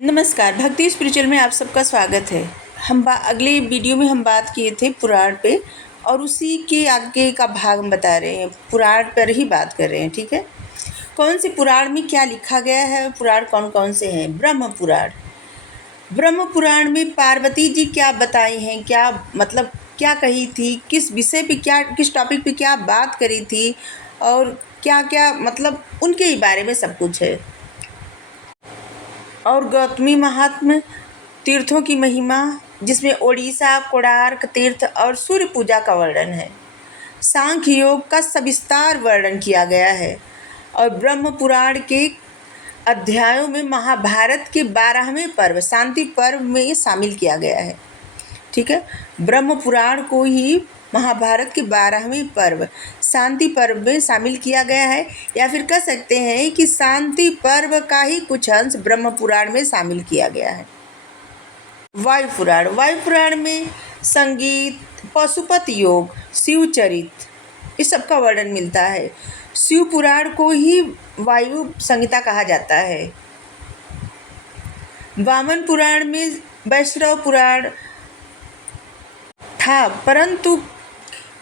नमस्कार, भक्ति स्पिरिचुअल में आप सबका स्वागत है। अगले वीडियो में हम बात किए थे पुराण पे और उसी के आगे का भाग हम बता रहे हैं। पुराण पर ही बात कर रहे हैं, ठीक है। कौन से पुराण में क्या लिखा गया है, पुराण कौन कौन से हैं। ब्रह्म पुराण। ब्रह्म पुराण में पार्वती जी क्या बताई हैं, क्या मतलब क्या कही थी, किस विषय पे क्या, किस टॉपिक पे क्या बात करी थी और क्या क्या मतलब उनके ही बारे में सब कुछ है। और गौतमी महात्म्य, तीर्थों की महिमा, जिसमें ओडिशा, कोणार्क तीर्थ और सूर्य पूजा का वर्णन है। सांख्य योग का सविस्तार वर्णन किया गया है और ब्रह्म पुराण के अध्यायों में महाभारत के 12वें पर्व शांति पर्व में शामिल किया गया है, ठीक है। ब्रह्म पुराण को ही महाभारत के 12वें पर्व शांति पर्व में शामिल किया गया है, या फिर कह सकते हैं कि शांति पर्व का ही कुछ अंश ब्रह्म पुराण में शामिल किया गया है। वायु पुराण। वायु पुराण में संगीत, पशुपति योग, शिवचरित, इस सब का वर्णन मिलता है। शिव पुराण को ही वायु संहिता कहा जाता है। वामन पुराण में वैष्णव पुराण था, परंतु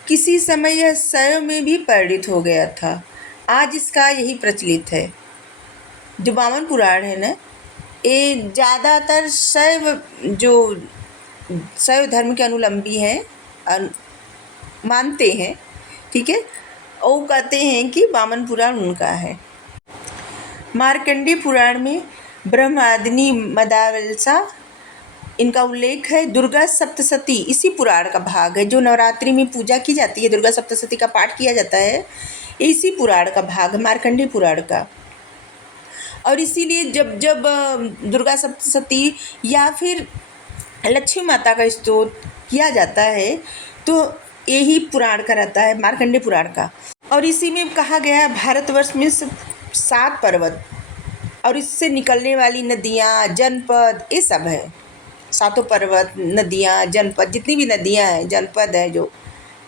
किसी समय यह शैव में भी परिणित हो गया था। आज इसका यही प्रचलित है। जो वामन पुराण है ना, ये ज़्यादातर शैव धर्म के अनुलंबी हैं, मानते हैं, ठीक है। वो कहते हैं कि वामन पुराण उनका है। मार्कंडेय पुराण में ब्रह्मादिनी मदावलसा, इनका उल्लेख है। दुर्गा सप्तशती इसी पुराण का भाग है। जो नवरात्रि में पूजा की जाती है, दुर्गा सप्तशती का पाठ किया जाता है, इसी पुराण का भाग, मार्कंडेय पुराण का। और इसीलिए जब जब दुर्गा सप्तशती या फिर लक्ष्मी माता का स्तोत्र किया जाता है तो यही पुराण का रहता है, मार्कंडेय पुराण का। और इसी में कहा गया है भारतवर्ष में 7 पर्वत और इससे निकलने वाली नदियाँ, जनपद, ये सब है। 7 पर्वत, नदियाँ, जनपद, जितनी भी नदियाँ हैं, जनपद है, जो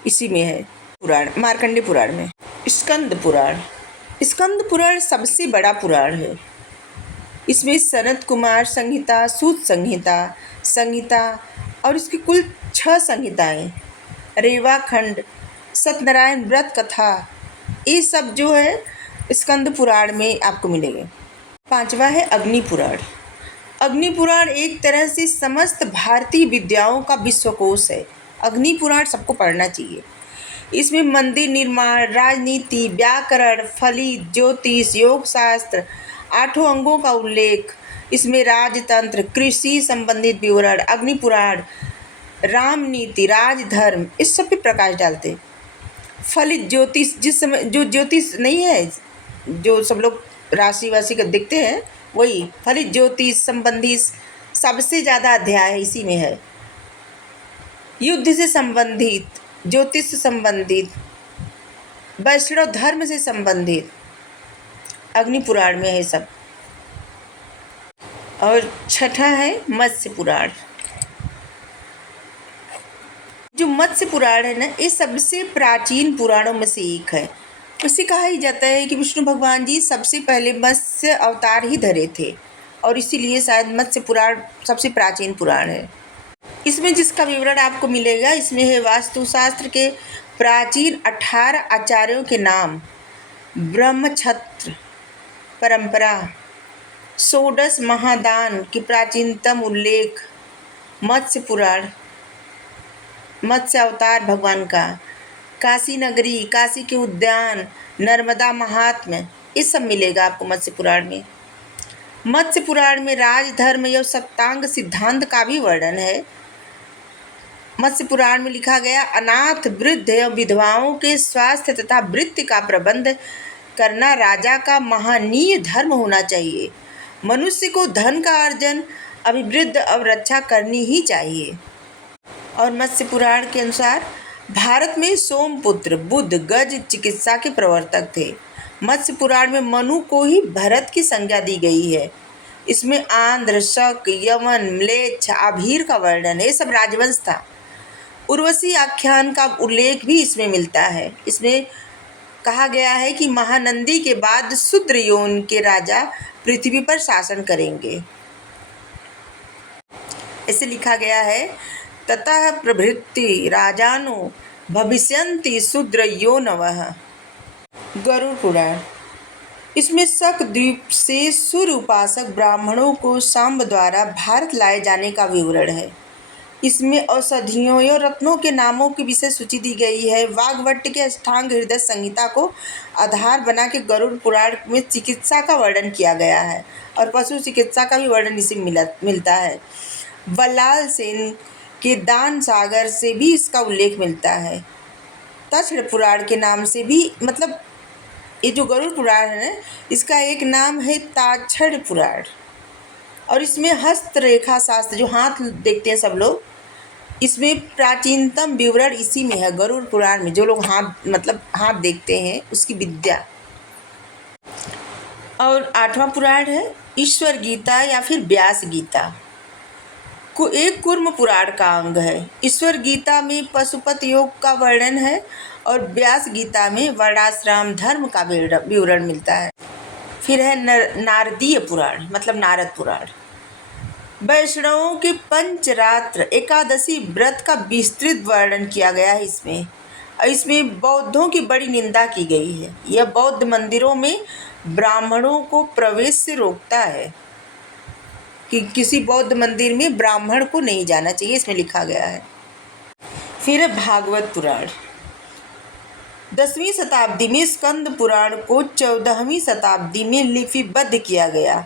इसी में है पुराण, मार्कंडेय पुराण में। स्कंद पुराण। स्कंद पुराण सबसे बड़ा पुराण है। इसमें सनत कुमार संहिता, सूत संहिता और इसकी कुल 6 संहिताएँ, रेवाखंड, सत्यनारायण व्रत कथा, ये सब जो है स्कंद पुराण में आपको मिलेंगे। 5वां है अग्नि पुराण। अग्नि पुराण एक तरह से समस्त भारतीय विद्याओं का विश्वकोश है। अग्नि पुराण सबको पढ़ना चाहिए। इसमें मंदिर निर्माण, राजनीति, व्याकरण, फलित, ज्योतिष, योग शास्त्र, 8 अंगों का उल्लेख, इसमें राजतंत्र, कृषि संबंधित विवरण, अग्नि पुराण, रामनीति, राजधर्म, इस सब पे प्रकाश डालते। फलित ज्योतिष, जिस समय जो ज्योतिष नहीं है, जो सब लोग राशि वाशि का देखते हैं, वही फलित ज्योतिष संबंधी सबसे ज़्यादा अध्याय इसी में है। युद्ध से संबंधित, ज्योतिष से संबंधित, वैष्णव धर्म से संबंधित अग्नि पुराण में है सब। और 6ठा है मत्स्य पुराण। जो मत्स्य पुराण है ना, ये सबसे प्राचीन पुराणों में से एक है। इसे कहा ही जाता है कि विष्णु भगवान जी सबसे पहले मत्स्य अवतार ही धरे थे और इसीलिए शायद मत्स्य पुराण सबसे प्राचीन पुराण है। इसमें जिसका विवरण आपको मिलेगा, इसमें है वास्तुशास्त्र के प्राचीन 18 आचार्यों के नाम, ब्रह्मक्षत्र परंपरा, षोडश महादान की प्राचीनतम उल्लेख, मत्स्य पुराण, मत्स्य अवतार भगवान का, काशी नगरी, काशी के उद्यान, नर्मदा महात्म्य, ये सब मिलेगा आपको मत्स्य पुराण में। मत्स्य पुराण में राजधर्म एवं सप्तांग सिद्धांत का भी वर्णन है। मत्स्य पुराण में लिखा गया, अनाथ, वृद्ध एवं विधवाओं के स्वास्थ्य तथा वृत्ति का प्रबंध करना राजा का महनीय धर्म होना चाहिए। मनुष्य को धन का अर्जन, अभिवृद्धि और रक्षा करनी ही चाहिए। और मत्स्य पुराण के अनुसार भारत में सोमपुत्र बुद्ध गज चिकित्सा के प्रवर्तक थे। मत्स्य पुराण में मनु को ही भरत की संज्ञा दी गई है। इसमें आंध्र, शक, यवन, म्लेच्छ, आभीर का वर्णन है। ये सब राजवंश था। उर्वशी आख्यान का उल्लेख भी इसमें मिलता है। इसमें कहा गया है कि महानंदी के बाद शूद्र योनि के राजा पृथ्वी पर शासन करेंगे। ऐसे लिखा गया है, ततः प्रभृति राजानो भविष्यन्ति शूद्रयोनवः। गरुड़ पुराण। इसमें शक द्वीप से सूर्य उपासक ब्राह्मणों को सांब द्वारा भारत लाए जाने का विवरण है। इसमें औषधियों और रत्नों के नामों की विशेष सूची दी गई है। वाग्भट के अष्टांग हृदय संहिता को आधार बना के गरुड़ पुराण में चिकित्सा का वर्णन किया गया है और पशु चिकित्सा का भी वर्णन इसी मिलता है। बल्लाल सेन के दान सागर से भी इसका उल्लेख मिलता है। तक्षण पुराण के नाम से भी, मतलब ये जो गरुड़ पुराण है ना, इसका एक नाम है ताक्षण पुराण। और इसमें हस्तरेखा शास्त्र, जो हाथ देखते हैं सब लोग, इसमें प्राचीनतम विवरण इसी में है, गरुड़ पुराण में। जो लोग हाथ देखते हैं उसकी विद्या। और 8वां पुराण है ईश्वर गीता या फिर व्यास गीता। एक कूर्म पुराण का अंग है। ईश्वर गीता में पशुपत योग का वर्णन है और व्यास गीता में वर्णाश्रम धर्म का विवरण मिलता है। फिर है नारदीय पुराण, मतलब नारद पुराण। वैष्णवों के पंचरात्र एकादशी व्रत का विस्तृत वर्णन किया गया है इसमें। और इसमें बौद्धों की बड़ी निंदा की गई है। यह बौद्ध मंदिरों में ब्राह्मणों को प्रवेश से रोकता है कि किसी बौद्ध मंदिर में ब्राह्मण को नहीं जाना चाहिए, इसमें लिखा गया है। फिर भागवत पुराण। 10वीं शताब्दी में स्कंद पुराण को 14वीं शताब्दी में लिपिबद्ध किया गया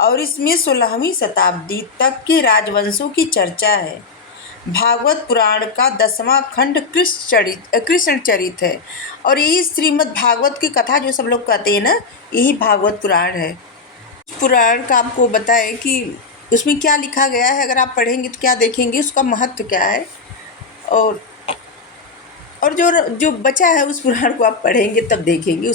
और इसमें 16वीं शताब्दी तक के राजवंशों की चर्चा है। भागवत पुराण का 10वां खंड कृष्ण चरित है और यही श्रीमद् भागवत की कथा जो सब लोग कहते हैं ना, यही भागवत पुराण है। पुराण का आपको बताएं कि उसमें क्या लिखा गया है। अगर आप पढ़ेंगे तो क्या देखेंगे, उसका महत्व क्या है। और जो बचा है उस पुराण को आप पढ़ेंगे तब देखेंगे।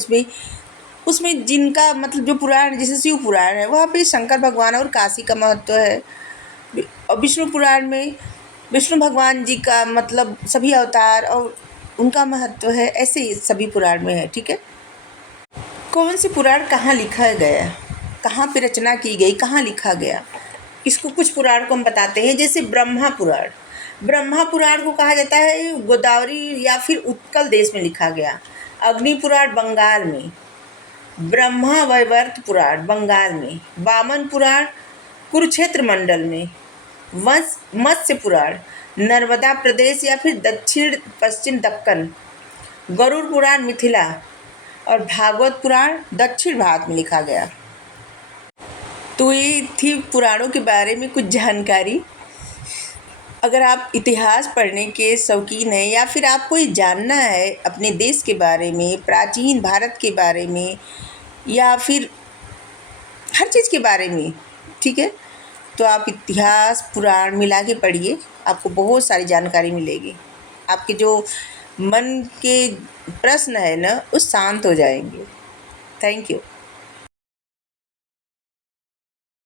उसमें जिनका मतलब जो पुराण, जैसे शिव पुराण है, वहाँ पे शंकर भगवान और काशी का महत्व है। और विष्णु पुराण में विष्णु भगवान जी का मतलब सभी अवतार और उनका महत्व है। ऐसे ही सभी पुराण में है। ठीक है, कौन से पुराण कहाँ लिखा गया, कहाँ पे रचना की गई, कहाँ लिखा गया, इसको कुछ पुराण को हम बताते हैं। जैसे ब्रह्मा पुराण। ब्रह्मा पुराण को कहा जाता है गोदावरी या फिर उत्कल देश में लिखा गया। अग्नि पुराण बंगाल में। ब्रह्मा वैवर्त पुराण बंगाल में। वामन पुराण कुरुक्षेत्र मंडल में। मत्स्य पुराण नर्मदा प्रदेश या फिर दक्षिण पश्चिम दक्कन। गरुड़ पुराण मिथिला। और भागवत पुराण दक्षिण भारत में लिखा गया। तो ये थी पुराणों के बारे में कुछ जानकारी। अगर आप इतिहास पढ़ने के शौकीन हैं या फिर आपको ये जानना है अपने देश के बारे में, प्राचीन भारत के बारे में, या फिर हर चीज़ के बारे में, ठीक है, तो आप इतिहास पुराण मिला के पढ़िए, आपको बहुत सारी जानकारी मिलेगी। आपके जो मन के प्रश्न है ना, वो शांत हो जाएंगे। Thank you.